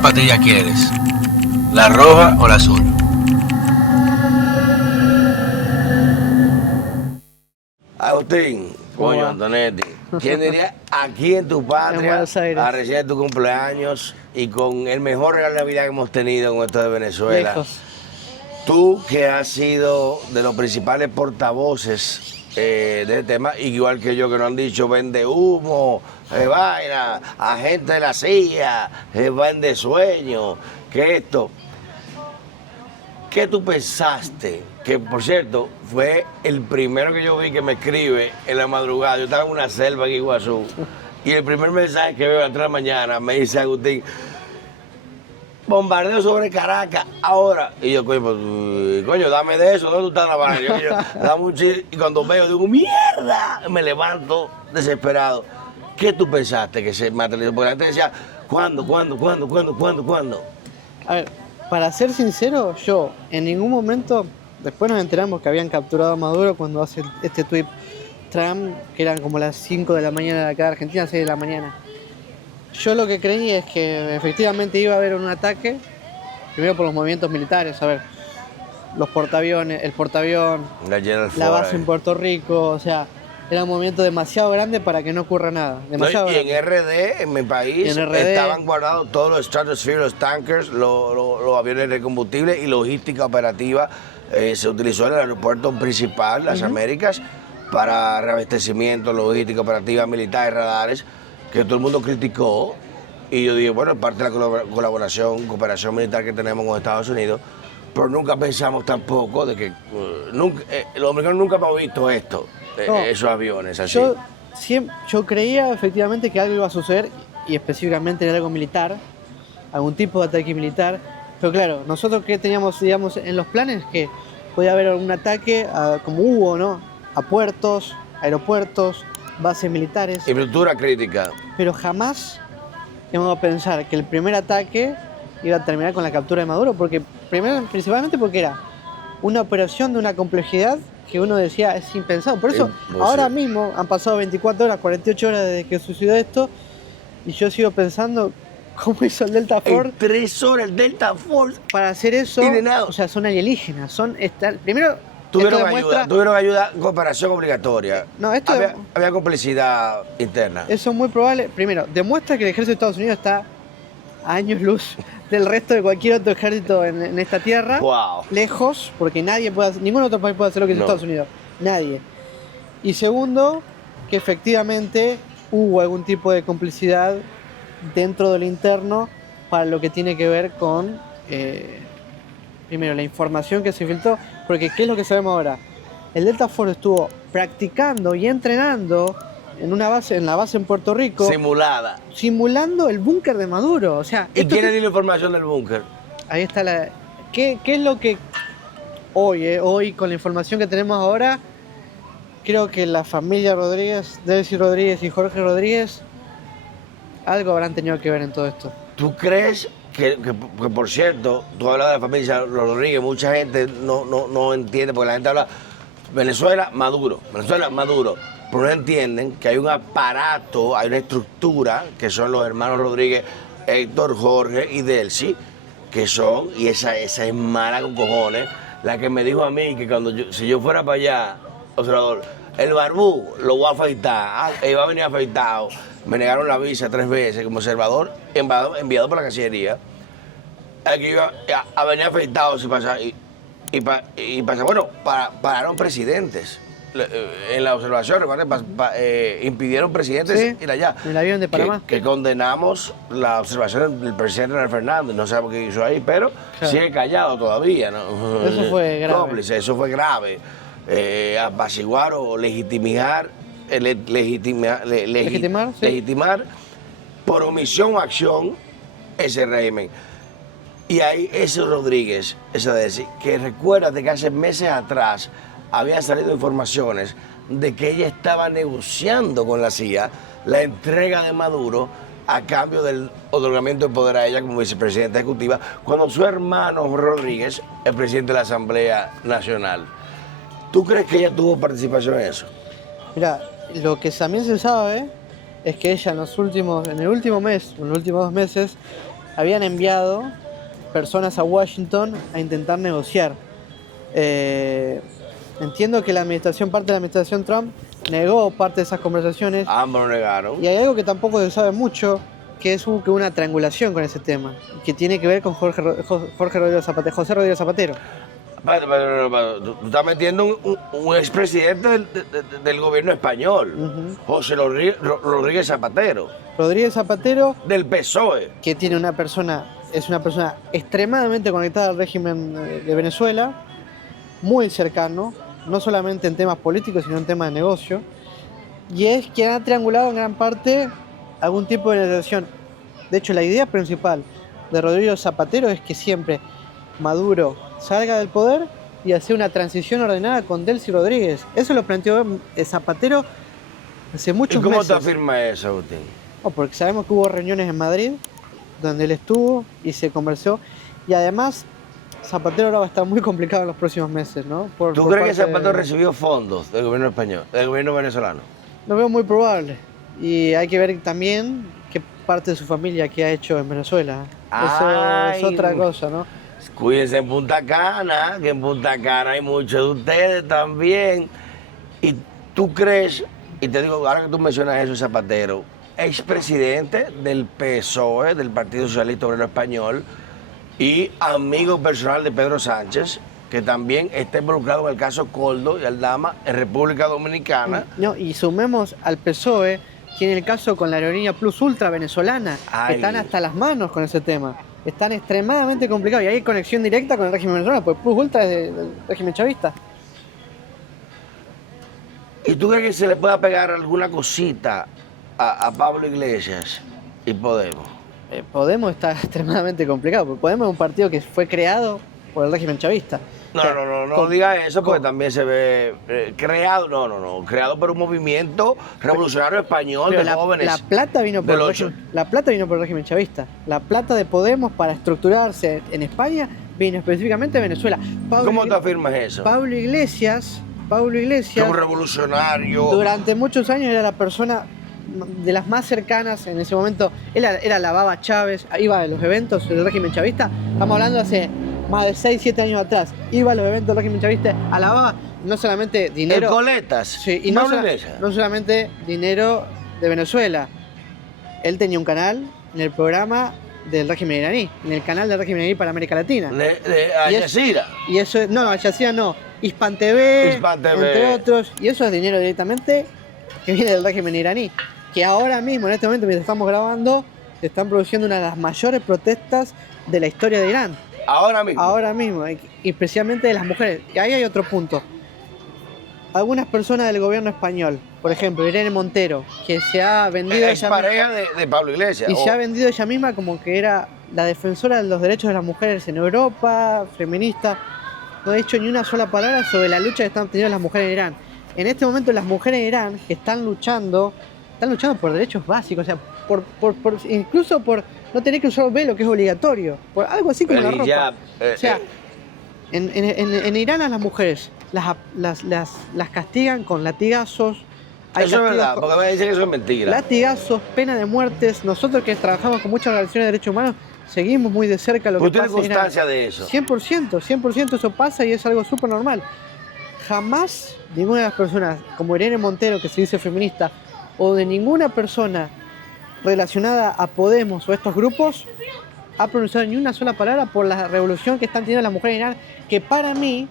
pastilla quieres? ¿La roja o la azul? Agustín, coño, Antonetti, ¿quién diría aquí en tu patria, a recién tu cumpleaños y con el mejor regalo de Navidad que hemos tenido con esto de Venezuela? Lejos. Tú que has sido de los principales portavoces de este tema, igual que yo, que no han dicho vende humo, vaina, agente de la CIA, vende sueño, que esto. ¿Qué tú pensaste? Que, por cierto, fue el primero que yo vi que me escribe en la madrugada. Yo estaba en una selva en Iguazú. Y el primer mensaje que veo a las 3 de la mañana me dice Agustín, bombardeo sobre Caracas ahora. Y yo, coño, dame de eso, ¿dónde tú estás grabando? Dame un chile. Y cuando veo, digo, ¡mierda! Me levanto desesperado. ¿Qué tú pensaste que se materializó? Porque la gente decía, ¿cuándo? A ver, para ser sincero, yo en ningún momento, después nos enteramos que habían capturado a Maduro cuando hace este tweet Trump, que eran como las 5 de la mañana de acá de Argentina, 6 de la mañana. Yo lo que creí es que efectivamente iba a haber un ataque, primero por los movimientos militares, a ver, los portaaviones, el portaavión, la base en Puerto Rico, o sea, era un movimiento demasiado grande para que no ocurra nada. Demasiado y grande. en RD, en mi país, estaban guardados todos los Stratosphere, los tankers, los aviones de combustible y logística operativa. Se utilizó en el aeropuerto principal, las Américas, para reabastecimiento, logística operativa, militares, radares, que todo el mundo criticó. Y yo dije, bueno, es parte de la colaboración, cooperación militar que tenemos con Estados Unidos, pero nunca pensamos tampoco de que los americanos nunca hemos visto esto. Esos aviones así. Yo creía efectivamente que algo iba a suceder, y específicamente en algo militar, algún tipo de ataque militar. Pero claro, nosotros que teníamos, digamos, en los planes que podía haber algún ataque, como hubo, ¿no? A puertos, aeropuertos, bases militares. Infraestructura crítica. Pero jamás íbamos a pensar que el primer ataque iba a terminar con la captura de Maduro, principalmente porque era una operación de una complejidad que uno decía es impensado. Por eso, ahora mismo han pasado 24 horas, 48 horas desde que sucedió esto, y yo sigo pensando cómo hizo el Delta Force. En 3 horas el Delta Force. Para hacer eso, o sea, son alienígenas. Primero, tuvieron ayuda, cooperación obligatoria. No, esto había complicidad interna. Eso es muy probable. Primero, demuestra que el ejército de Estados Unidos está a años luz del resto de cualquier otro ejército en esta tierra. Wow. Lejos, porque ningún otro país puede hacer lo que hizo Estados Unidos. Nadie. Y segundo, que efectivamente hubo algún tipo de complicidad dentro del interno para lo que tiene que ver con, primero, la información que se filtró. Porque, ¿qué es lo que sabemos ahora? El Delta Force estuvo practicando y entrenando en la base en Puerto Rico. Simulando el búnker de Maduro. O sea, ¿Y quién le dio la información del búnker? Ahí está ¿Qué es lo que hoy con la información que tenemos ahora, creo que la familia Rodríguez, Delcy Rodríguez y Jorge Rodríguez, algo habrán tenido que ver en todo esto? ¿Tú crees que por cierto, tú hablas de la familia Rodríguez, mucha gente no entiende, porque la gente habla Venezuela, Maduro, pero no entienden que hay un aparato, hay una estructura, que son los hermanos Rodríguez, Héctor, Jorge y Delcy, que son, y esa es mala con cojones, la que me dijo a mí que si yo fuera para allá, observador, el barbú lo voy a afeitar, iba a venir afeitado. Me negaron la visa 3 veces como observador, enviado por la Cancillería. Aquí iba a venir afeitado si pasa. Y pasa, bueno, pararon presidentes en la observación, recuerden, impidieron presidentes ir allá. En el avión de Panamá. Que condenamos la observación del presidente Leonel Fernández, no sabemos qué hizo ahí, pero sigue callado todavía, ¿no? Eso fue grave. Cómplice, eso fue grave. Apaciguar o legitimar por omisión o acción ese régimen. Y ahí ese Rodríguez, que recuérdate que hace meses atrás habían salido informaciones de que ella estaba negociando con la CIA la entrega de Maduro a cambio del otorgamiento de poder a ella como vicepresidenta ejecutiva, cuando su hermano Rodríguez es presidente de la Asamblea Nacional. ¿Tú crees que ella tuvo participación en eso? Mira, lo que también se sabe es que ella en los últimos 2 meses, habían enviado personas a Washington a intentar negociar. Entiendo que parte de la administración Trump negó parte de esas conversaciones. Ambos lo negaron. Y hay algo que tampoco se sabe mucho, que es que una triangulación con ese tema, que tiene que ver con José Rodríguez Zapatero. Tú estás metiendo un expresidente del gobierno español, José Rodríguez Zapatero. Rodríguez Zapatero, del PSOE. Que es una persona extremadamente conectada al régimen de Venezuela, muy cercano, no solamente en temas políticos, sino en temas de negocio, y es quien ha triangulado en gran parte algún tipo de negociación. De hecho, la idea principal de Rodrigo Zapatero es que siempre Maduro salga del poder y hacer una transición ordenada con Delcy Rodríguez. Eso lo planteó Zapatero hace muchos meses. ¿Y cómo te afirma eso, Agustín? Porque sabemos que hubo reuniones en Madrid donde él estuvo y se conversó, y además Zapatero ahora va a estar muy complicado en los próximos meses, ¿no? ¿Tú crees que Zapatero recibió fondos del gobierno español, del gobierno venezolano? Lo veo muy probable. Y hay que ver también qué parte de su familia que ha hecho en Venezuela. Eso es otra cosa, ¿no? Cuídense en Punta Cana, que en Punta Cana hay muchos de ustedes también. Y tú crees, y te digo, ahora que tú mencionas eso, Zapatero, expresidente del PSOE, del Partido Socialista Obrero Español, y amigo personal de Pedro Sánchez, que también está involucrado en el caso Coldo y Aldama en República Dominicana. No, y sumemos al PSOE, tiene el caso con la aerolínea Plus Ultra venezolana, que están hasta las manos con ese tema. Están extremadamente complicados y hay conexión directa con el régimen venezolano, porque Plus Ultra es del régimen chavista. ¿Y tú crees que se le pueda pegar alguna cosita a Pablo Iglesias y Podemos? Podemos está extremadamente complicado, porque Podemos es un partido que fue creado por el régimen chavista. No diga eso, porque también se ve creado por un movimiento revolucionario español de jóvenes. La plata vino por el régimen chavista. La plata de Podemos para estructurarse en España vino específicamente de Venezuela. ¿Cómo te afirmas eso? Pablo Iglesias, un revolucionario. Durante muchos años era la persona de las más cercanas en ese momento. Era la Baba Chávez, iba a los eventos del régimen chavista. Estamos hablando hace más de 6, 7 años atrás. Iba a los eventos del régimen chavista, alababa no solamente dinero. ¿El Coletas? Sí, y no solamente dinero de Venezuela. Él tenía un canal en el programa del régimen iraní, en el canal del régimen iraní para América Latina. De Al Jazeera. Y eso, Al Jazeera no, Hispan TV, entre otros. Y eso es dinero directamente que viene del régimen iraní. Que ahora mismo, en este momento, mientras estamos grabando, se están produciendo una de las mayores protestas de la historia de Irán. Ahora mismo, y especialmente de las mujeres. Y ahí hay otro punto. Algunas personas del gobierno español, por ejemplo, Irene Montero, que se ha vendido... Es pareja de Pablo Iglesias. Y se ha vendido ella misma como que era la defensora de los derechos de las mujeres en Europa, feminista. No ha dicho ni una sola palabra sobre la lucha que están teniendo las mujeres en Irán. En este momento las mujeres en Irán que están luchando por derechos básicos, o sea, incluso por no tener que usar velo, que es obligatorio, por algo así como la ropa. O sea, en Irán a las mujeres las castigan con latigazos. Eso es verdad, porque me dicen que eso es mentira. Latigazos, pena de muertes. Nosotros que trabajamos con muchas organizaciones de derechos humanos seguimos muy de cerca lo que pasa en Irán. ¿Tiene constancia de eso? 100% eso pasa y es algo súper normal. Jamás ninguna de las personas, como Irene Montero, que se dice feminista, o de ninguna persona relacionada a Podemos o a estos grupos, ha pronunciado ni una sola palabra por la revolución que están teniendo las mujeres en Irán, que para mí,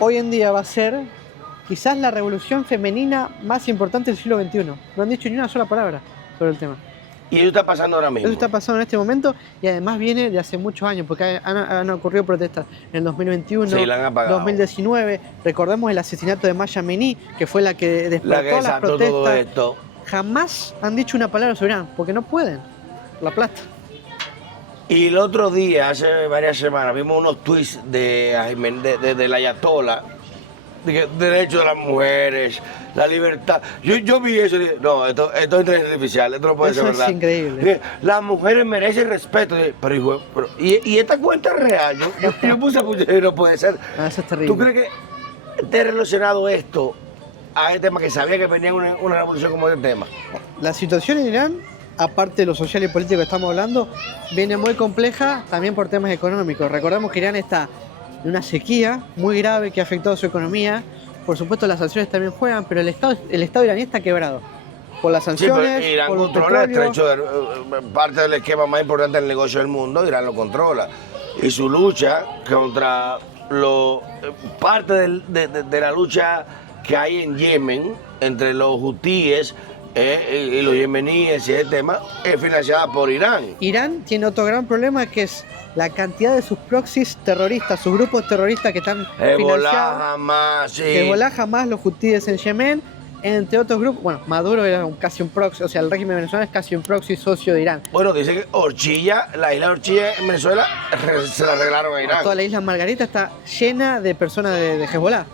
hoy en día va a ser quizás la revolución femenina más importante del siglo XXI. No han dicho ni una sola palabra sobre el tema. Y eso está pasando ahora mismo. Eso está pasando en este momento y además viene de hace muchos años, porque han ocurrido protestas en el 2021, sí, la han apagado. 2019. Recordemos el asesinato de Maya Amini, que fue la que despertó las protestas. Todo esto. Jamás han dicho una palabra sobre Irán, porque no pueden. La plata. Y el otro día, hace varias semanas, vimos unos tweets de la Ayatollah, de derechos de las mujeres, la libertad. Yo vi eso y dije, no, esto es inteligencia artificial, esto no puede ser verdad. Eso es increíble. Dije, las mujeres merecen respeto. Dije, y esta cuenta es real. Yo puse a puñar y no puede ser. No, eso es terrible. ¿Tú crees que te ha relacionado esto a este tema, que sabía que venía una revolución como este tema? La situación en Irán aparte de lo social y político que estamos hablando, viene muy compleja también por temas económicos. Recordemos que Irán está en una sequía muy grave que ha afectado a su economía. Por supuesto las sanciones también juegan, pero el Estado iraní está quebrado. Por las sanciones, pero Irán por el controla petróleo. parte del esquema más importante del negocio del mundo, Irán lo controla. Y su lucha contra parte de la lucha que hay en Yemen entre los hutíes y los yemeníes y ese tema es financiada por Irán. Irán tiene otro gran problema que es la cantidad de sus proxies terroristas, sus grupos terroristas que están financiados. Hamas, sí. Hezbollah, Hamas, los hutíes en Yemen, entre otros grupos. Bueno, Maduro era casi un proxy, o sea, el régimen venezolano es casi un proxy socio de Irán. Bueno, dice que Orchilla, la isla de Orchilla en Venezuela, se la arreglaron a Irán. Toda la isla Margarita está llena de personas de Hezbollah.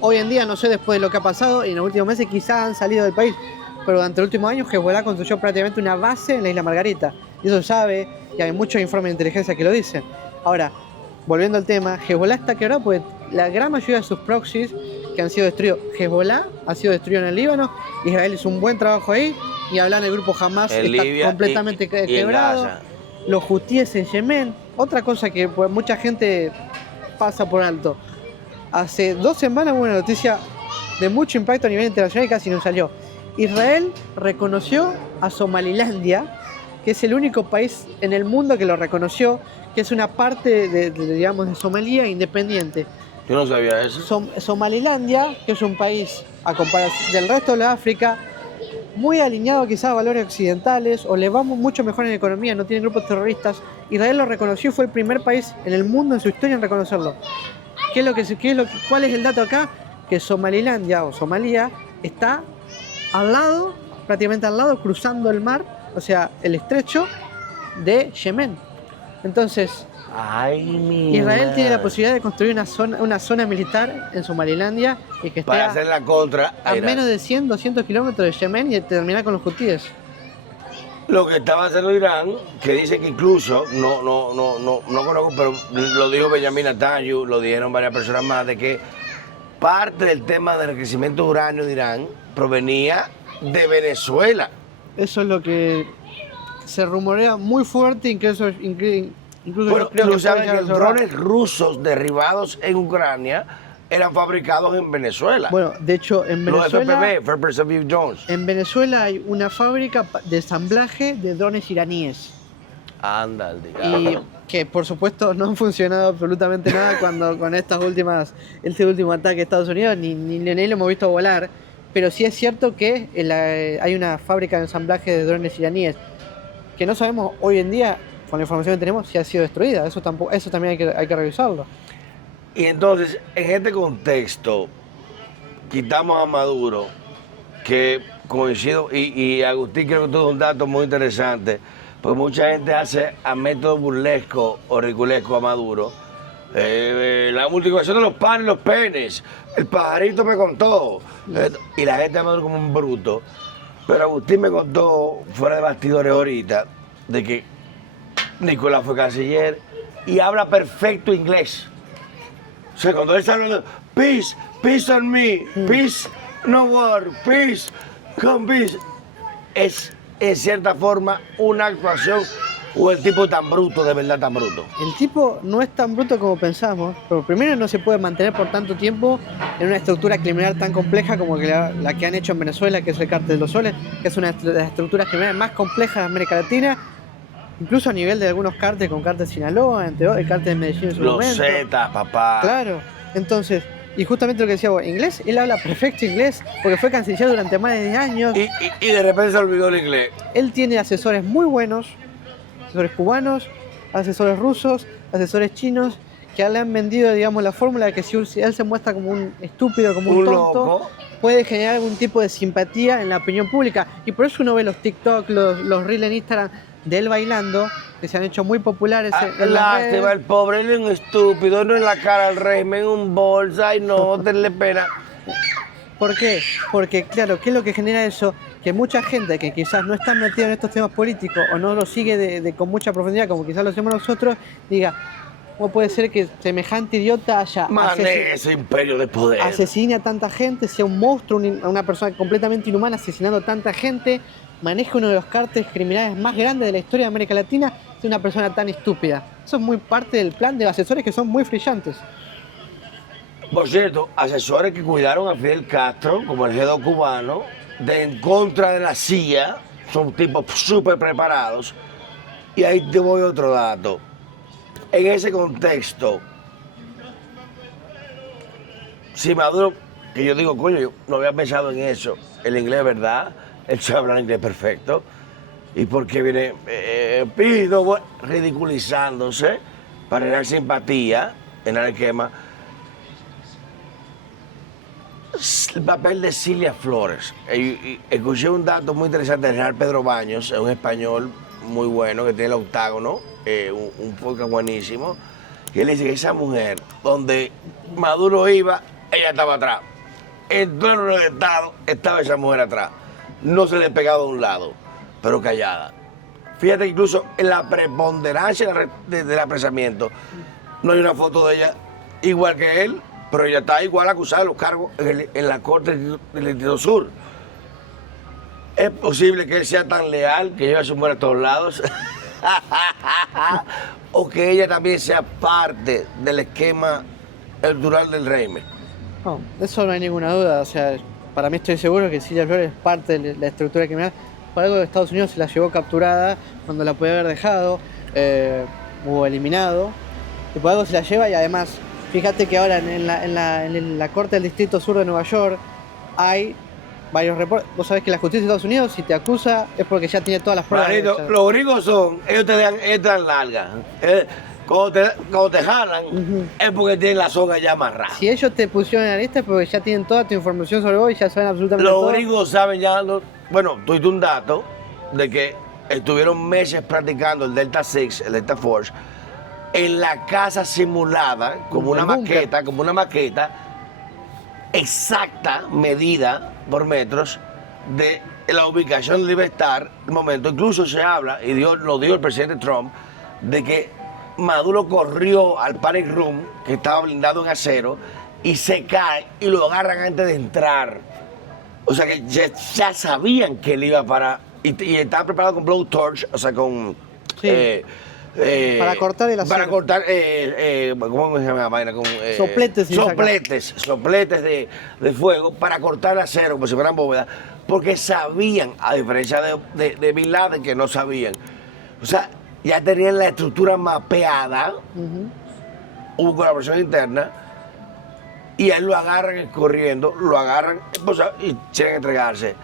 Hoy en día, no sé después de lo que ha pasado, y en los últimos meses quizás han salido del país, pero durante los últimos años Hezbollah construyó prácticamente una base en la isla Margarita. Y eso se sabe, y hay muchos informes de inteligencia que lo dicen. Ahora, volviendo al tema, Hezbollah está quebrado porque la gran mayoría de sus proxies que han sido destruidos, Hezbollah ha sido destruido en el Líbano, Israel hizo un buen trabajo ahí, y hablar del grupo Hamas En está Libia completamente y en quebrado. Gaza. Los hutíes en Yemen, otra cosa que pues, mucha gente pasa por alto. Hace 2 semanas hubo una noticia de mucho impacto a nivel internacional y casi no salió. Israel reconoció a Somalilandia, que es el único país en el mundo que lo reconoció, que es una parte digamos, de Somalia independiente. Yo no sabía eso. Somalilandia, que es un país a comparación del resto de la África, muy alineado quizás a valores occidentales, o le vamos mucho mejor en economía, no tiene grupos terroristas. Israel lo reconoció y fue el primer país en el mundo en su historia en reconocerlo. ¿Cuál es el dato acá? Que Somalilandia o Somalia está al lado, prácticamente al lado, cruzando el mar, o sea, el estrecho de Yemen. Entonces, Ay, mi Israel tiene la madre. posibilidad de construir una zona militar en Somalilandia y que esté Para hacer la contra a Irán. menos de 100, 200 kilómetros de Yemen y terminar con los hutíes. Lo que estaba haciendo Irán, que dice que incluso, no conozco, pero lo dijo Benjamin Netanyahu, lo dijeron varias personas más, de que parte del tema del enriquecimiento de uranio de Irán provenía de Venezuela. Eso es lo que se rumorea muy fuerte, incluso Bueno, creo tú sabes puede que llegar a drones rusos derribados en Ucrania eran fabricados en Venezuela. Bueno, de hecho, en los Venezuela, FPV, First Person View Drones. hay una fábrica de ensamblaje de drones iraníes. Anda, el Y que por supuesto no han funcionado absolutamente nada cuando con este último ataque de Estados Unidos, ni lo hemos visto volar. Pero sí es cierto que hay una fábrica de ensamblaje de drones iraníes que no sabemos hoy en día, con la información que tenemos, si ha sido destruida. Eso también hay que revisarlo. Y entonces, en este contexto, quitamos a Maduro, que coincido, y Agustín creo que tuvo un dato muy interesante, porque mucha gente hace a método burlesco o ridiculesco a Maduro. La multiplicación de los panes y los penes, el pajarito me contó, y la gente a Maduro como un bruto. Pero Agustín me contó, fuera de bastidores ahorita, de que Nicolás fue canciller y habla perfecto inglés. O sea, cuando él está hablando, peace, peace on me, peace, no war, peace, come peace, es en cierta forma una actuación o el tipo tan bruto, de verdad tan bruto. El tipo no es tan bruto como pensamos, pero primero no se puede mantener por tanto tiempo en una estructura criminal tan compleja como la que han hecho en Venezuela, que es el Cártel de los Soles, que es una de las estructuras criminales más complejas de América Latina, incluso a nivel de algunos cárteles, con Cártel Sinaloa, el Cártel de Medellín en su Los momento. Zetas, papá. Claro, entonces, y justamente lo que decía vos, inglés, él habla perfecto inglés, porque fue canciller durante más de 10 años. Y de repente se olvidó el inglés. Él tiene asesores muy buenos, asesores cubanos, asesores rusos, asesores chinos, que le han vendido, digamos, la fórmula de que si él se muestra como un estúpido, como un tonto, loco, puede generar algún tipo de simpatía en la opinión pública. Y por eso uno ve los TikTok, los Reels en Instagram de él bailando, que se han hecho muy populares en las redes. lástima, el pobre él es un estúpido, no en la cara al régimen, un bolsa, y no, denle pena. ¿Por qué? Porque, claro, ¿qué es lo que genera eso? Que mucha gente que quizás no está metida en estos temas políticos o no lo sigue con mucha profundidad, como quizás lo hacemos nosotros, diga, ¿Cómo puede ser que semejante idiota haya Maneje ese imperio de poder. asesine a tanta gente, sea un monstruo, una persona completamente inhumana asesinando a tanta gente, maneja uno de los cárteles criminales más grandes de la historia de América Latina, sea una persona tan estúpida? Eso es muy parte del plan de los asesores que son muy brillantes. Por cierto, asesores que cuidaron a Fidel Castro, como el G2 cubano, en contra de la CIA, son tipos súper preparados. Y ahí te voy otro dato. En ese contexto, si Maduro, que yo digo, coño, yo no había pensado en eso, el inglés, ¿verdad? Él sabe hablar inglés perfecto. ¿Y por qué viene pido, ridiculizándose para ganar simpatía en el esquema? El papel de Cilia Flores. Escuché un dato muy interesante de Real Pedro Baños, es un español muy bueno que tiene el Octágono, un podcast buenísimo. Y él dice que esa mujer, donde Maduro iba, ella estaba atrás. En todo el estado estaba esa mujer atrás. No se le pegaba de un lado, pero callada. Fíjate que incluso en la preponderancia del apresamiento, no hay una foto de ella igual que él, pero ella está igual acusada de los cargos en la Corte del Distrito Sur. ¿Es posible que él sea tan leal, que lleve a su mujer a todos lados? ¿O que ella también sea parte del esquema electoral del régimen? No, de eso no hay ninguna duda. O sea, para mí estoy seguro que Cilia Flores es parte de la estructura criminal. Por algo de Estados Unidos se la llevó capturada cuando la podía haber dejado o eliminado. Y por algo se la lleva y además, fíjate que ahora en la Corte del Distrito Sur de Nueva York hay varios reportes. Vos sabés que la justicia de Estados Unidos, si te acusa, es porque ya tiene todas las pruebas. Marito, los gringos son, ellos te dan largas. Cuando te jalan, es porque tienen la soga ya amarrada. Si ellos te pusieron en la lista es porque ya tienen toda tu información sobre vos y ya saben absolutamente Los todo. gringos saben ya, bueno, tuviste un dato de que estuvieron meses practicando el Delta 6, el Delta Force, en la casa simulada, como una maqueta, exacta, medida por metros, de la ubicación del Libertad. El momento, incluso se habla, y lo dijo el presidente Trump, de que Maduro corrió al panic room, que estaba blindado en acero, y se cae y lo agarran antes de entrar. O sea que ya sabían que él iba para... Y estaba preparado con blowtorch, o sea, con... Sí. Para cortar el acero. Para cortar, ¿cómo se llama la vaina? Sopletes de fuego para cortar el acero, como si fueran bóvedas, porque sabían, a diferencia de Bin Laden, que no sabían. O sea, ya tenían la estructura mapeada, hubo colaboración interna, y a él lo agarran corriendo, y quieren entregarse.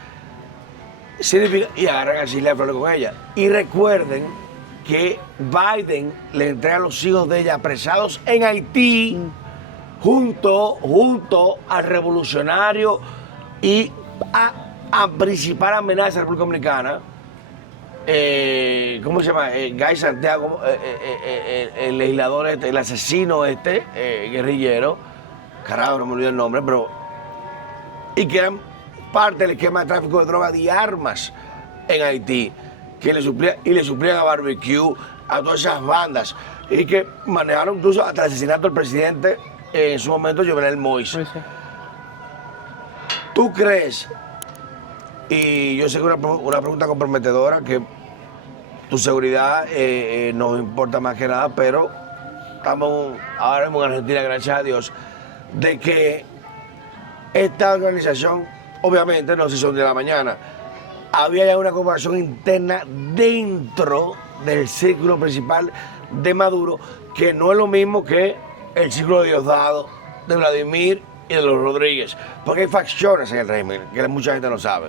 Y agarran a Cilia Flores con ella. Y recuerden que Biden le entrega a los hijos de ella apresados en Haití, junto al revolucionario y a principal amenaza de la República Dominicana, ¿cómo se llama? Guy Santiago, el legislador el asesino guerrillero, carajo, no me olvido el nombre, pero... Y que eran parte del esquema de tráfico de drogas y armas en Haití, que le suplían a Barbecue, a todas esas bandas, y que manejaron incluso hasta el asesinato del presidente en su momento, Jovenel Moïse. ¿Tú crees? Y yo sé que una pregunta comprometedora, que tu seguridad nos importa más que nada, pero estamos ahora mismo en Argentina, gracias a Dios, de que esta organización, obviamente, no se hizo de la mañana. Había ya una cooperación interna dentro del círculo principal de Maduro, que no es lo mismo que el círculo de Diosdado, de Vladimir y de los Rodríguez, porque hay facciones en el régimen, que mucha gente no sabe.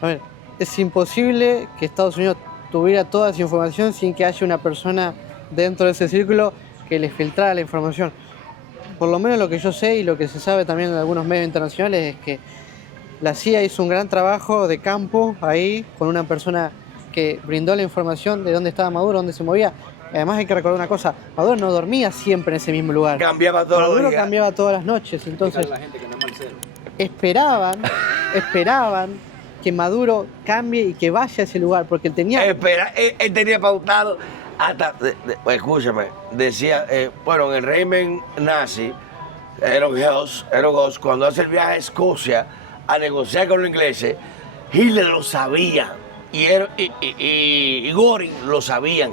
A ver, es imposible que Estados Unidos tuviera toda esa información sin que haya una persona dentro de ese círculo que les filtrara la información. Por lo menos lo que yo sé y lo que se sabe también en algunos medios internacionales es que la CIA hizo un gran trabajo de campo ahí con una persona que brindó la información de dónde estaba Maduro, dónde se movía. Además hay que recordar una cosa, Maduro no dormía siempre en ese mismo lugar. Cambiaba todos los días. Maduro cambiaba todas las noches, entonces esperaban que Maduro cambie y que vaya a ese lugar, porque él tenía... Él tenía pautado hasta, escúchame, decía, bueno, en el régimen nazi, Eron Ghost, cuando hace el viaje a Escocia a negociar con los ingleses, Hitler lo sabía y Göring lo sabían.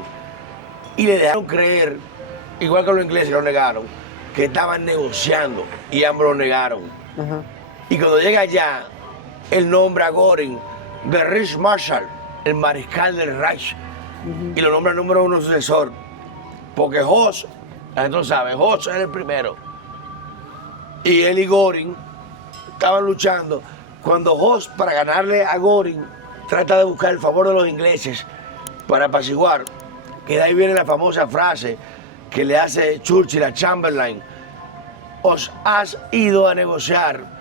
Y le dejaron creer, igual que los ingleses lo negaron, que estaban negociando y ambos lo negaron. Ajá. Y cuando llega allá, él nombra a Göring de Reichsmarschall, el mariscal del Reich, y lo nombra número 1 sucesor. Porque Hoss, la gente lo sabe, Hoss era el primero. Y él y Göring estaban luchando. Cuando Hoss, para ganarle a Göring, trata de buscar el favor de los ingleses para apaciguar, que de ahí viene la famosa frase que le hace Churchill a Chamberlain: os has ido a negociar.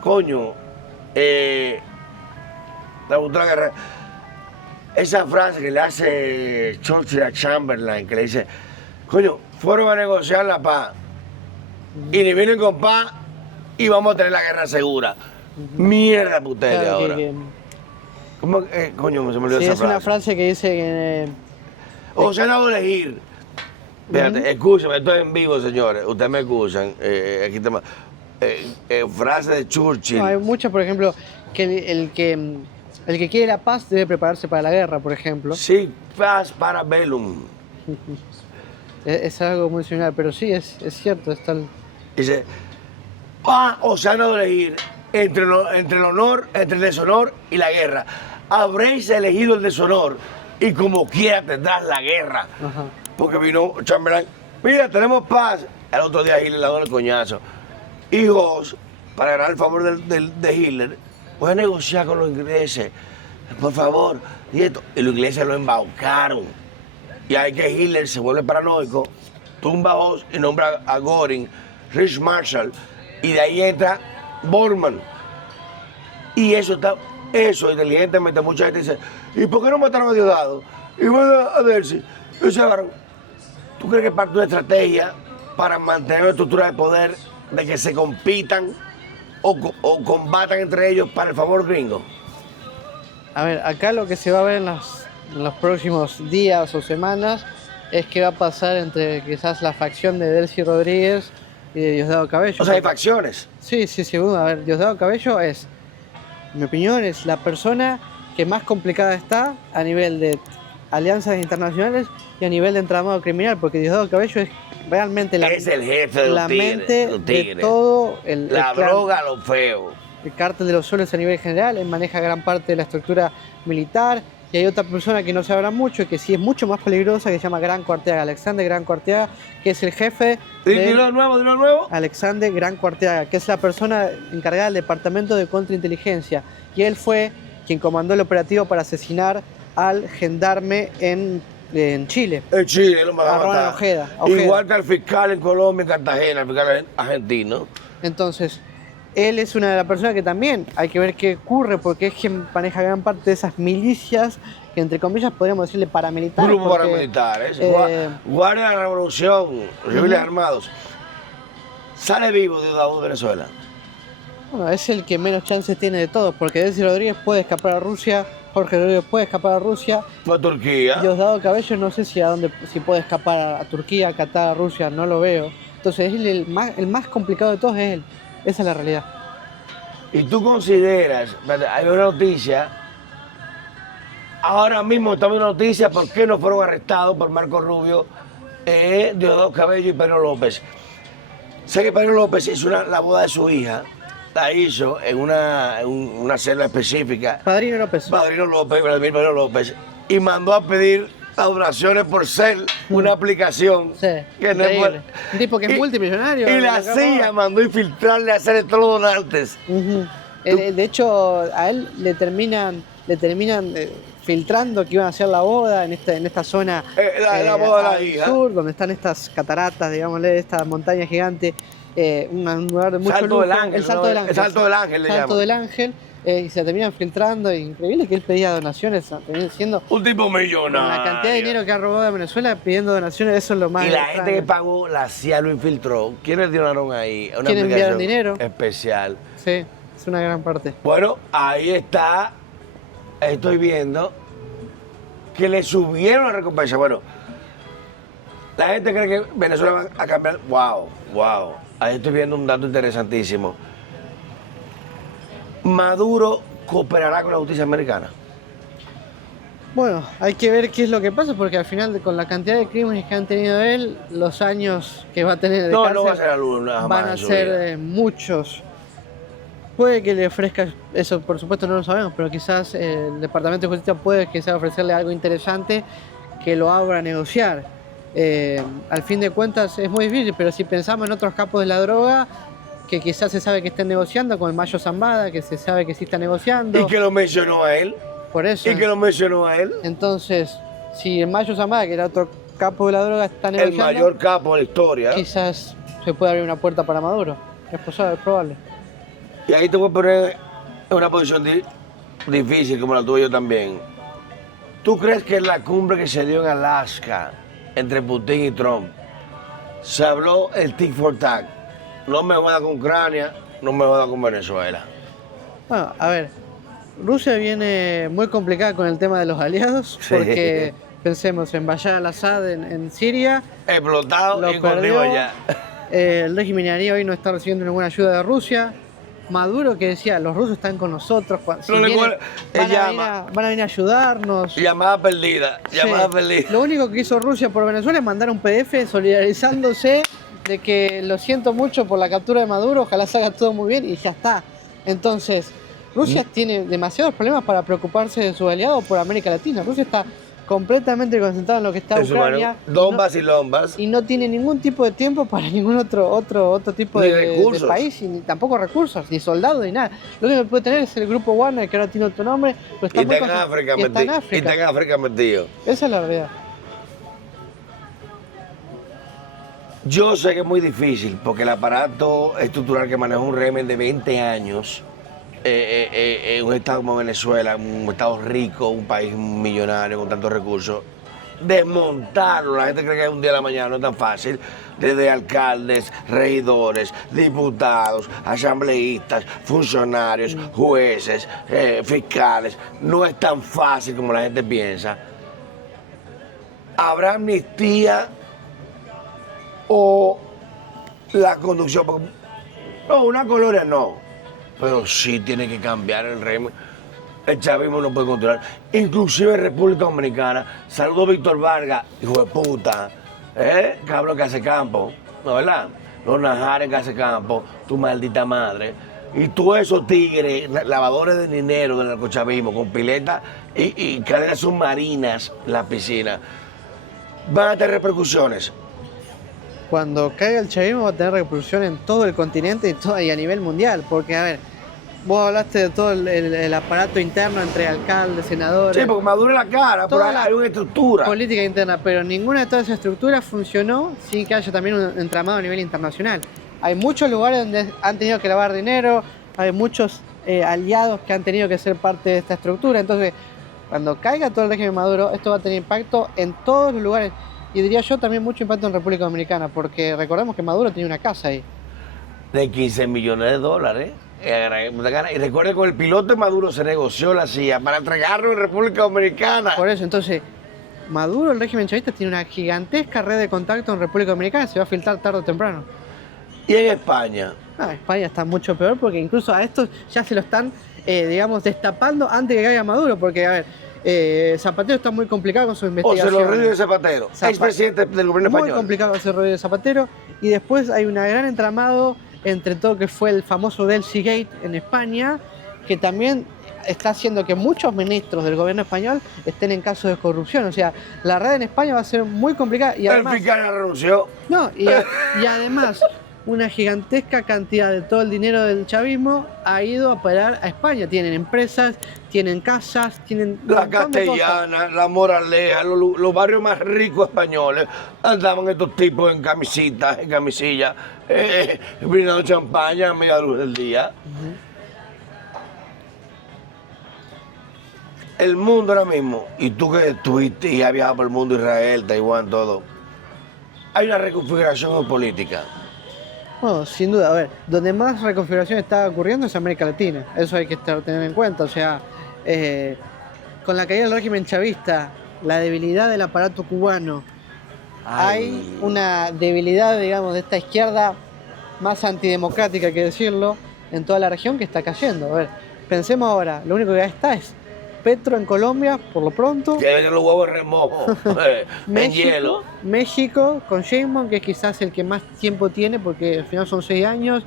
Coño, la última guerra. Esa frase que le hace Churchill a Chamberlain, que le dice, coño, fueron a negociar la paz y ni vienen con paz y vamos a tener la guerra segura. Mierda para ustedes Claro, ahora. ¿Cómo? Coño, se me olvidó sí, esa es frase. una frase que dice que... O sea, no elegir. Fíjate, escúchame, estoy en vivo, señores. Ustedes me escuchan. Aquí está, frase de Churchill. No, hay muchas, por ejemplo, que el que quiere la paz debe prepararse para la guerra, por ejemplo. Sí, paz para bellum. Es algo muy similar, pero sí, es cierto. Dice, o sea, no elegir entre el honor, entre el deshonor y la guerra. Habréis elegido el deshonor y como quiera tendrás la guerra. Ajá. Porque vino Chamberlain, mira, tenemos paz. El otro día Hitler le dio el coñazo. Y Goss, para ganar el favor de Hitler, voy a negociar con los ingleses, por favor. Y los ingleses lo embaucaron. Y ahí que Hitler se vuelve paranoico, tumba a Goss y nombra a Göring, Reichsmarschall, y de ahí entra Bormann. Y eso inteligentemente mucha gente dice, ¿y por qué no mataron a Diosdado? Y bueno, a ver si, ¿tú crees que es parte de una estrategia para mantener una estructura de poder, de que se compitan o combatan entre ellos para el favor gringo? A ver, acá lo que se va a ver en los próximos días o semanas es que va a pasar entre quizás la facción de Delcy Rodríguez y de Diosdado Cabello. O sea, hay facciones. Sí, a ver, Diosdado Cabello es, en mi opinión, es la persona que más complicada está a nivel de alianzas internacionales y a nivel de entramado criminal, porque Diosdado Cabello es realmente Es el jefe de la los tigres, mente los de tigres. todo La clan. droga, lo feo. El cártel de los soles a nivel general, él maneja gran parte de la estructura militar, y hay otra persona que no se habla mucho y que sí es mucho más peligrosa, que se llama Gran Cuarteaga, Alexander Gran Cuarteaga, que es el jefe Dilo de nuevo. Alexander Gran Cuarteaga, que es la persona encargada del departamento de contrainteligencia, y él fue quien comandó el operativo para asesinar al gendarme en Chile. En Chile lo van a A Ronald matar. Ojeda. Igual que al fiscal en Colombia, en Cartagena, el fiscal argentino. Entonces, él es una de las personas que también hay que ver qué ocurre, porque es quien maneja gran parte de esas milicias, que entre comillas podríamos decirle paramilitares. Grupo porque, paramilitares, Guardia de la Revolución, civiles armados. Sale vivo de Venezuela. Bueno, es el que menos chances tiene de todos, porque Delcy Rodríguez puede escapar a Rusia, Jorge Rodríguez puede escapar a Rusia. Fue a Turquía. Diosdado Cabello no sé si puede escapar a Turquía, a Qatar, a Rusia, no lo veo. Entonces el más complicado de todos es él. Esa es la realidad. Y tú consideras, hay una noticia, ahora mismo estamos en una noticia, ¿por qué no fueron arrestados por Marco Rubio, Diosdado Cabello y Pedro López? Sé que Pedro López hizo la boda de su hija, la hizo en una celda específica. Padrino López. Padrino López, Vladimir Padrino López, y mandó a pedir las donaciones por ser una aplicación. Sí, que no es increíble. Un tipo que es multimillonario. Y la CIA mandó infiltrarle a hacer todos los donantes. De hecho, a él le terminan filtrando que iban a hacer la boda en esta zona la boda de la al hija. sur, donde están estas cataratas, digámosle, esta montaña gigante, un lugar de mucho Salto lujo. del Ángel, El Salto ¿no? del Ángel. El Salto del Ángel le Salto llaman. del Ángel, y se terminan filtrando. Increíble que él pedía donaciones, termina siendo Un tipo millonario. la cantidad de dinero que ha robado de Venezuela pidiendo donaciones, eso es lo más Y la extraño. gente que pagó, la CIA lo infiltró. ¿Quiénes donaron ahí? Una ¿Quiénes enviaron aplicación dinero? especial. Sí, es una gran parte. Bueno, ahí está. Estoy viendo que le subieron la recompensa. Bueno, la gente cree que Venezuela va a cambiar. Wow. Ahí estoy viendo un dato interesantísimo. Maduro cooperará con la justicia americana. Bueno, hay que ver qué es lo que pasa, porque al final, con la cantidad de crímenes que han tenido él, los años que va a tener de cárcel No va a ser jamás van a en su ser vida. Muchos. Puede que le ofrezca, eso por supuesto no lo sabemos, pero quizás el Departamento de Justicia puede quizás ofrecerle algo interesante que lo abra a negociar. Al fin de cuentas es muy difícil, pero si pensamos en otros capos de la droga, que quizás se sabe que estén negociando, con el Mayo Zambada, que se sabe que sí está negociando. Y que lo mencionó a él. Por eso. Y que lo mencionó a él. Entonces, si el Mayo Zambada, que era otro capo de la droga, está El negociando, mayor capo de la historia. quizás se puede abrir una puerta para Maduro. Es probable. Y ahí te voy a poner en una posición difícil, como la tuve yo también. ¿Tú crees que en la cumbre que se dio en Alaska entre Putin y Trump se habló el tic for tac? No me joda con Ucrania, no me joda con Venezuela. Bueno, a ver, Rusia viene muy complicada con el tema de los aliados, Sí. porque pensemos en Bashar al-Assad en Siria, Explotado lo y contigo perdió. allá. El régimen iraní hoy no está recibiendo ninguna ayuda de Rusia. Maduro, que decía, los rusos están con nosotros, si No le vienen, cual- van a venir a ayudarnos. Llamada perdida, Sí. llamada perdida. Lo único que hizo Rusia por Venezuela es mandar un PDF solidarizándose de que lo siento mucho por la captura de Maduro, ojalá salga todo muy bien y ya está. Entonces, Rusia tiene demasiados problemas para preocuparse de sus aliados por América Latina. Rusia está completamente concentrada en lo que está Eso, Ucrania mano, Donbas y Lombas. y no tiene ningún tipo de tiempo para ningún otro tipo Ni de recursos. país, y ni tampoco recursos, ni soldados, ni nada. Lo único que puede tener es el grupo Wagner, que ahora tiene otro nombre, pero está Y muy está en concentrado- África y está en metido. Y África. está en África metido. Esa es la realidad. Yo sé que es muy difícil porque el aparato estructural que maneja un régimen de 20 años en un estado como Venezuela, un estado rico, un país millonario con tantos recursos, desmontarlo, la gente cree que es un día a la mañana, no es tan fácil, desde alcaldes, regidores, diputados, asambleístas, funcionarios, jueces, fiscales, no es tan fácil como la gente piensa. ¿Habrá amnistía o la conducción? No, una colonia no, pero sí tiene que cambiar el régimen. El chavismo no puede controlar. Inclusive en República Dominicana, saludo a Víctor Vargas, hijo de puta, cabrón que hace campo, ¿no verdad? Los Najares que hace campo, tu maldita madre. Y todos esos tigres, lavadores de dinero del narcochavismo, con piletas y cadenas submarinas en la piscina, van a tener repercusiones. Cuando caiga el chavismo va a tener repercusión en todo el continente y a nivel mundial, porque a ver, vos hablaste de todo el aparato interno entre alcaldes, senadores, Sí, porque Maduro es la cara, pero Toda la hay una estructura. política interna, pero ninguna de todas esas estructuras funcionó sin que haya también un entramado a nivel internacional. Hay muchos lugares donde han tenido que lavar dinero, hay muchos aliados que han tenido que ser parte de esta estructura, entonces cuando caiga todo el régimen Maduro, esto va a tener impacto en todos los lugares. Y diría yo también mucho impacto en República Dominicana, porque recordemos que Maduro tenía una casa ahí. De 15 millones de dólares. Y recuerde que con el piloto de Maduro se negoció la CIA para entregarlo en República Dominicana. Por eso, entonces, Maduro, el régimen chavista, tiene una gigantesca red de contacto en República Dominicana, se va a filtrar tarde o temprano. Y en España. España está mucho peor porque incluso a estos ya se lo están, digamos, destapando antes de que caiga Maduro, porque, a ver, Zapatero está muy complicado con su O investigación. se lo ríe de Zapatero, expresidente del gobierno Muy español. complicado hacer rollo de Zapatero. Y después hay un gran entramado entre todo que fue el famoso Delcy Gate en España, que también está haciendo que muchos ministros del gobierno español estén en casos de corrupción. O sea, la red en España va a ser muy complicada. Y El además, fiscal renunció. no, y además una gigantesca cantidad de todo el dinero del chavismo ha ido a parar a España. Tienen empresas, tienen casas, tienen un La montón de cosas. Castellana, la Moraleja, los barrios más ricos españoles, andaban estos tipos en camisitas, en camisillas, brindando champaña a media luz del día. El mundo ahora mismo, y tú que estuviste y has viajado por el mundo, Israel, Taiwán, todo, hay una reconfiguración geopolítica. Bueno, sin duda, a ver, donde más reconfiguración está ocurriendo es América Latina, eso hay que tener en cuenta, o sea, con la caída del régimen chavista la debilidad del aparato cubano, Ay. hay una debilidad, digamos, de esta izquierda más antidemocrática, que decirlo, en toda la región que está cayendo. A ver, pensemos ahora, lo único que está es Petro en Colombia, por lo pronto. Que venden los huevos en remojo, en hielo. México con Sheinbaum, que es quizás el que más tiempo tiene, porque al final son 6 años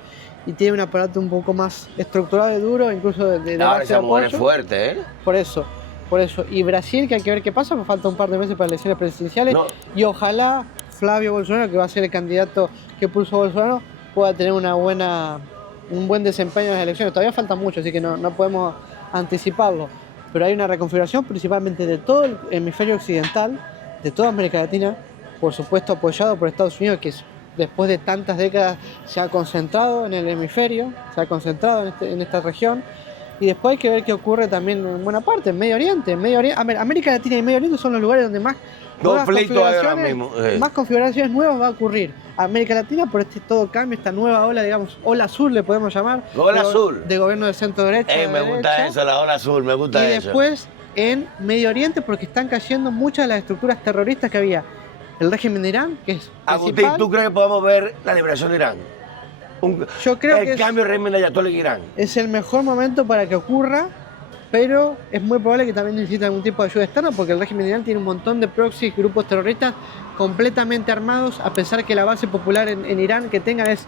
y tiene un aparato un poco más estructurado y duro, incluso de Ahora base de esa mujer es apoyo. fuerte, ¿eh? Por eso. Y Brasil, que hay que ver qué pasa, me falta un par de meses para las elecciones presidenciales. No. Y ojalá Flavio Bolsonaro, que va a ser el candidato que puso Bolsonaro, pueda tener un buen desempeño en las elecciones. Todavía falta mucho, así que no podemos anticiparlo. Pero hay una reconfiguración principalmente de todo el hemisferio occidental, de toda América Latina, por supuesto apoyado por Estados Unidos, que después de tantas décadas se ha concentrado en el hemisferio, se ha concentrado en esta región. Y después hay que ver qué ocurre también en buena parte, en Medio Oriente. América Latina y Medio Oriente son los lugares donde más Conflicto hay ahora mismo. más configuraciones nuevas va a ocurrir. América Latina por todo cambio, esta nueva ola, digamos, ola azul le podemos llamar. Ola azul. De gobierno de centro derecha. Me gusta eso, la ola azul, me gusta y eso. después en Medio Oriente porque están cayendo muchas de las estructuras terroristas que había. El régimen de Irán, que es Agustín, principal. ¿tú crees que podemos ver la liberación de Irán? Yo creo que el cambio de régimen de Ayatollah en Irán. Es el mejor momento para que ocurra, pero es muy probable que también necesite algún tipo de ayuda externa porque el régimen de Irán tiene un montón de proxies, grupos terroristas completamente armados, a pesar que la base popular en Irán que tengan es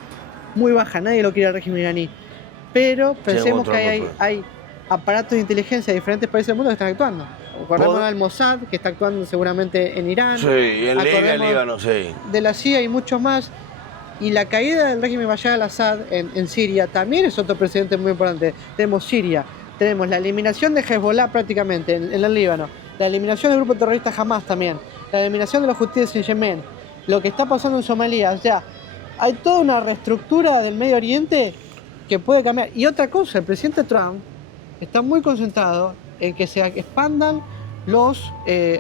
muy baja, nadie lo quiere al régimen iraní. Pero pensemos que hay aparatos de inteligencia de diferentes países del mundo que están actuando. Acordémonos del Mossad, que está actuando seguramente en Irán. Sí, y en Libia, Líbano, sí. De la CIA y muchos más. Y la caída del régimen Bashar al-Assad en Siria también es otro precedente muy importante. Tenemos Siria, tenemos la eliminación de Hezbollah prácticamente en el Líbano, la eliminación del grupo terrorista Hamas también, la eliminación de los hutíes en Yemen, lo que está pasando en Somalia. O sea, hay toda una reestructura del Medio Oriente que puede cambiar. Y otra cosa, el presidente Trump está muy concentrado en que se expandan los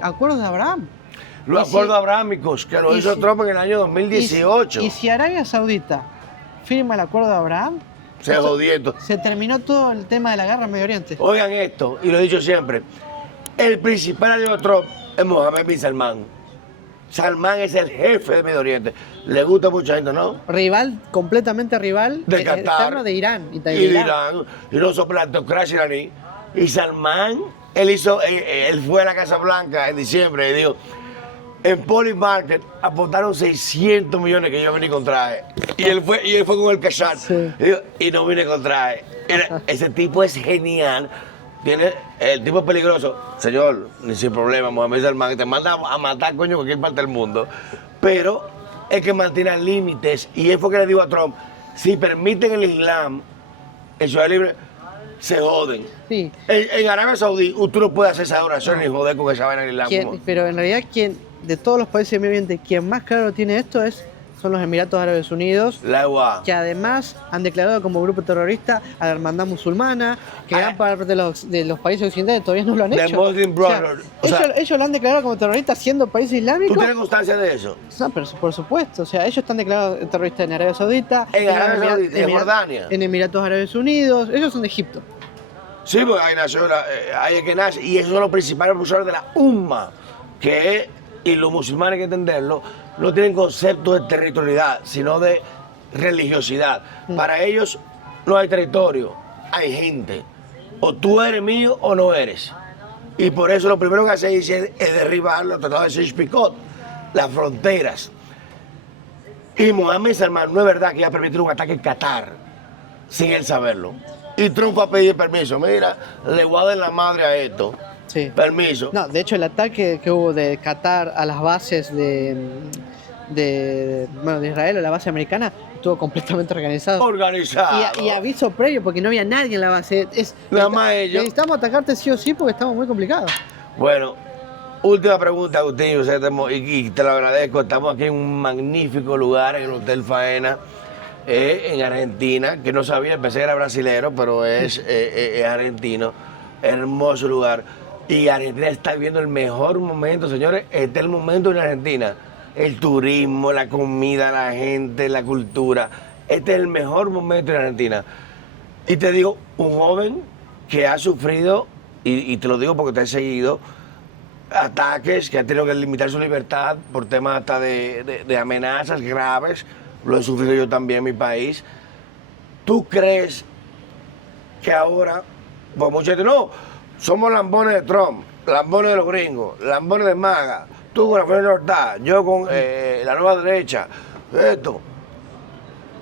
acuerdos de Abraham. Los acuerdos abrahámicos, que lo hizo Trump en el año 2018. Y si Arabia Saudita firma el acuerdo de Abraham, se jodiendo. Se terminó todo el tema de la guerra en Medio Oriente. Oigan esto, y lo he dicho siempre, el principal aliado de Trump es Mohammed bin Salman. Salman es el jefe de Medio Oriente. Le gusta a mucha gente, ¿no? Rival, completamente rival de Qatar de Irán. Y de Irán. Y no sobre la autocracia iraní. Y Salman, él fue a la Casa Blanca en diciembre y dijo, en Polymarket aportaron 600 millones que yo vine con traje. Y él fue con el cachat. Sí. Y no vine con traje. Ese tipo es genial. El tipo es peligroso. Señor, ni sin problema, Mohamed Salman, te manda a matar, coño, cualquier parte del mundo. Pero es que mantiene límites. Y él fue que le dijo a Trump, si permiten el Islam, el ciudad libre, se joden. Sí. En Arabia Saudí, tú no puedes hacer esa adoración ni joder con esa vaina en el Islam. Pero en realidad, de todos los países de Medio Oriente, quien más claro tiene esto son los Emiratos Árabes Unidos, que además han declarado como grupo terrorista a la Hermandad Musulmana, que gran parte de los países occidentales todavía no lo han hecho. Muslim Brothers. Ellos lo han declarado como terrorista siendo países islámicos. ¿Tú tienes constancia de eso? No, pero por supuesto. O sea, ellos están declarados terroristas en Arabia Saudita, en Jordania, en Emiratos Árabes Unidos. Ellos son de Egipto. Sí, porque hay que nace, y esos son los principales impulsores de la Umma, y los musulmanes hay que entenderlo, no tienen concepto de territorialidad, sino de religiosidad. Para ellos no hay territorio, hay gente. O tú eres mío o no eres. Y por eso lo primero que hacen es derribar los tratados de Sykes-Picot, las fronteras. Y Mohammed Salman no es verdad que iba a permitir un ataque en Qatar sin él saberlo. Y Trump va a pedir permiso. Mira, le voy a dar la madre a esto. Sí. Permiso. No, de hecho el ataque que hubo de Qatar a las bases de Israel, a la base americana, estuvo completamente organizado. Y aviso previo porque no había nadie en la base. Nada más ellos. Necesitamos atacarte sí o sí porque estamos muy complicados. Bueno, última pregunta, Agustín, y te lo agradezco. Estamos aquí en un magnífico lugar, en el Hotel Faena, en Argentina, que no sabía, pensé que era brasilero, pero es argentino. Hermoso lugar. Y Argentina está viviendo el mejor momento, señores. Este es el momento en Argentina. El turismo, la comida, la gente, la cultura. Este es el mejor momento en Argentina. Y te digo, un joven que ha sufrido, y te lo digo porque te he seguido, ataques, que ha tenido que limitar su libertad por temas hasta de amenazas graves. Lo he sufrido yo también en mi país. ¿Tú crees que ahora, pues mucha gente, no, somos lambones de Trump, lambones de los gringos, lambones de MAGA, tú con la Frente Libertad, yo con la nueva derecha, esto?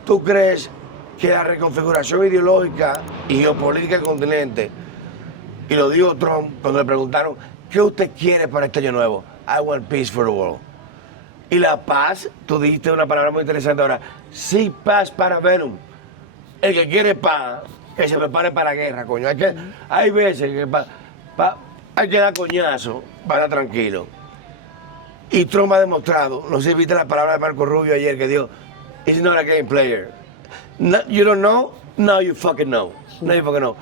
¿Tú crees que la reconfiguración ideológica y geopolítica del continente, y lo dijo Trump cuando le preguntaron, ¿qué usted quiere para este año nuevo? I want peace for the world. Y la paz, tú dijiste una palabra muy interesante ahora, sí, paz para Venom. El que quiere paz, que se prepare para la guerra, coño. Hay veces que hay que dar coñazo para estar tranquilo. Y Trump ha demostrado, no sé si viste la palabra de Marco Rubio ayer que dijo, he's not a game player. No, you don't know, now you fucking know. Now you fucking know.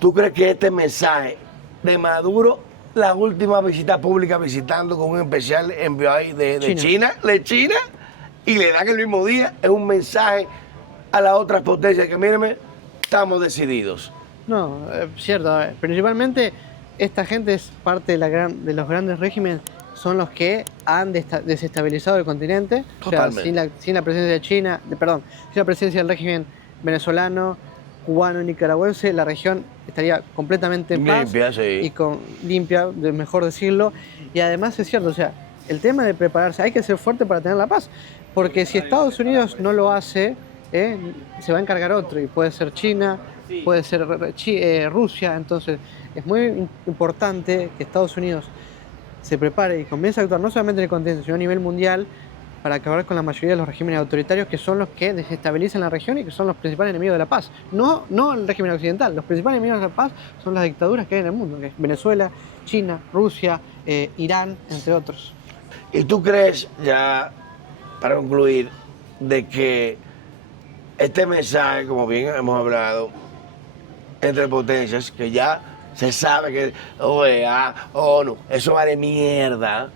¿Tú crees que este mensaje de Maduro, la última visita pública visitando con un especial enviado ahí de China, y le dan el mismo día, es un mensaje a las otras potencias que, mírenme, estamos decididos? No, cierto. Principalmente esta gente es parte de los grandes regímenes, son los que han desestabilizado el continente. Totalmente. O sea, sin la presencia de China, sin la presencia del régimen venezolano, cubano y nicaragüense, la región estaría completamente en paz limpia, sí. y limpia, mejor decirlo. Y además es cierto, o sea, el tema de prepararse, hay que ser fuerte para tener la paz, porque si Estados Unidos no lo hace, se va a encargar otro, y puede ser China, puede ser Rusia. Entonces es muy importante que Estados Unidos se prepare y comience a actuar no solamente en el continente, sino a nivel mundial, para acabar con la mayoría de los regímenes autoritarios, que son los que desestabilizan la región y que son los principales enemigos de la paz. No el régimen occidental, los principales enemigos de la paz son las dictaduras que hay en el mundo, que es Venezuela, China, Rusia, Irán, entre otros. ¿Y tú crees, ya para concluir, de que este mensaje, como bien hemos hablado, entre potencias, que ya se sabe que OEA, ONU, eso vale mierda?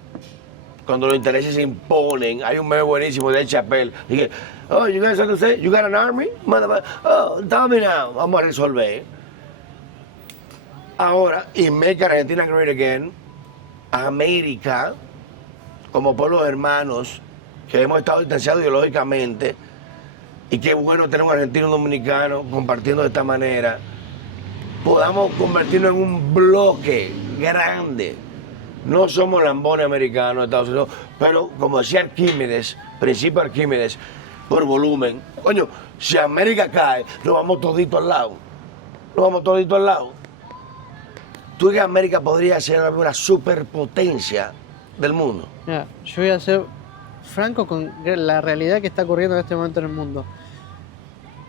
Cuando los intereses se imponen, hay un meme buenísimo de El Chappelle, dije, oh, you guys have to say, you got an army? Oh, tell me now, vamos a resolver. Ahora, y make Argentina great again, América, como pueblos hermanos, que hemos estado distanciados ideológicamente, y qué bueno tener un argentino y un dominicano compartiendo de esta manera, podamos convertirnos en un bloque grande. No somos lambones americanos de Estados Unidos, pero como decía Arquímedes, principio Arquímedes, por volumen, coño, si América cae, nos vamos toditos al lado. Nos vamos toditos al lado. ¿Tú crees que América podría ser una superpotencia del mundo? Mira, yo voy a ser franco con la realidad que está ocurriendo en este momento en el mundo.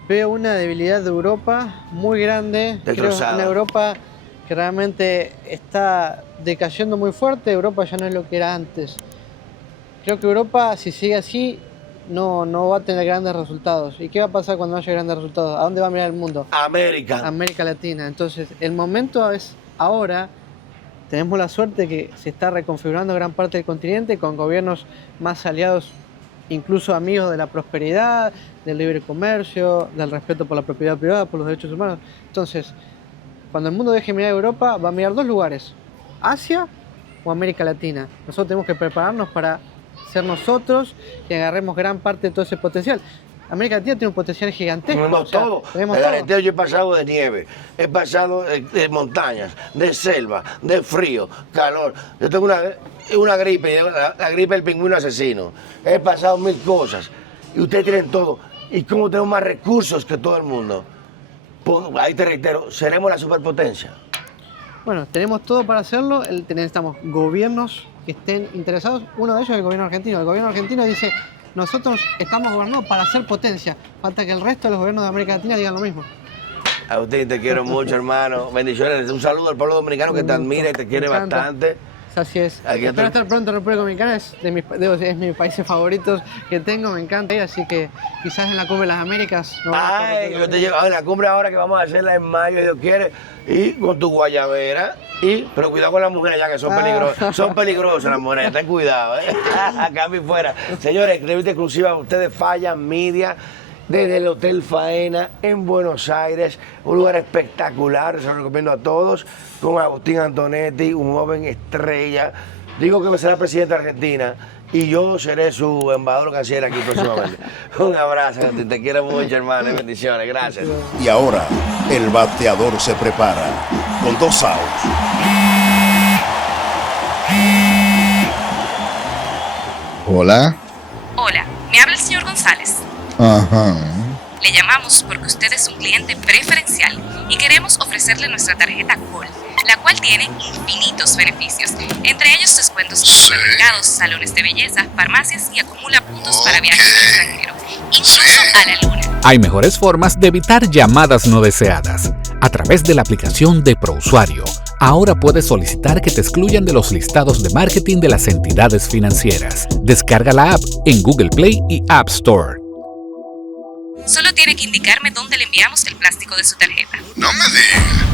Veo una debilidad de Europa muy grande. Creo una Europa que realmente está decayendo muy fuerte. Europa ya no es lo que era antes. Creo que Europa, si sigue así, no va a tener grandes resultados. ¿Y qué va a pasar cuando no haya grandes resultados? ¿A dónde va a mirar el mundo? América. América Latina. Entonces, el momento es ahora. Tenemos la suerte que se está reconfigurando gran parte del continente con gobiernos más aliados, incluso amigos de la prosperidad, del libre comercio, del respeto por la propiedad privada, por los derechos humanos. Entonces, cuando el mundo deje mirar a Europa, va a mirar dos lugares: Asia o América Latina. Nosotros tenemos que prepararnos para ser nosotros y agarremos gran parte de todo ese potencial. América Latina tiene un potencial gigantesco. Tenemos todo. En Argentina yo he pasado de nieve, he pasado de montañas, de selva, de frío, calor. Yo tengo una gripe, la gripe del pingüino asesino. He pasado 1000 cosas. Y ustedes tienen todo. ¿Y cómo tenemos más recursos que todo el mundo? Pues, ahí te reitero, seremos la superpotencia. Bueno, tenemos todo para hacerlo. Necesitamos gobiernos que estén interesados. Uno de ellos es el gobierno argentino. El gobierno argentino dice: nosotros estamos gobernados para ser potencia. Falta que el resto de los gobiernos de América Latina digan lo mismo. Agustín, te quiero mucho, hermano. Bendiciones. Un saludo al pueblo dominicano que te admira y te quiere bastante. Así es. Espero estar pronto en República Dominicana. Es de mis países favoritos que tengo. Me encanta ir, así que quizás en la Cumbre de las Américas. Ay, yo te llevo a la cumbre ahora que vamos a hacerla en mayo, Dios quiere. Y con tu guayabera. Pero cuidado con las mujeres ya que son peligrosas. Son peligrosas las mujeres, ten cuidado, Acá y fuera. Señores, entrevista exclusiva, ustedes fallan, media. desde el Hotel Faena en Buenos Aires, un lugar espectacular, se lo recomiendo a todos, con Agustín Antonetti, un joven estrella. Digo que será presidente de Argentina y yo seré su embajador canciller aquí próximamente. Un abrazo, te quiero mucho, hermano, bendiciones, gracias. Y ahora, el bateador se prepara con 2 outs. Hola. Hola, me habla el señor González. Ajá. Le llamamos porque usted es un cliente preferencial y queremos ofrecerle nuestra tarjeta Gol, la cual tiene infinitos beneficios, entre ellos descuentos en supermercados, salones de belleza, farmacias y acumula puntos para viajes al extranjero, incluso a la luna. Hay mejores formas de evitar llamadas no deseadas. A través de la aplicación de ProUsuario, ahora puedes solicitar que te excluyan de los listados de marketing de las entidades financieras. Descarga la app en Google Play y App Store. Solo tiene que indicarme dónde le enviamos el plástico de su tarjeta. No me digas.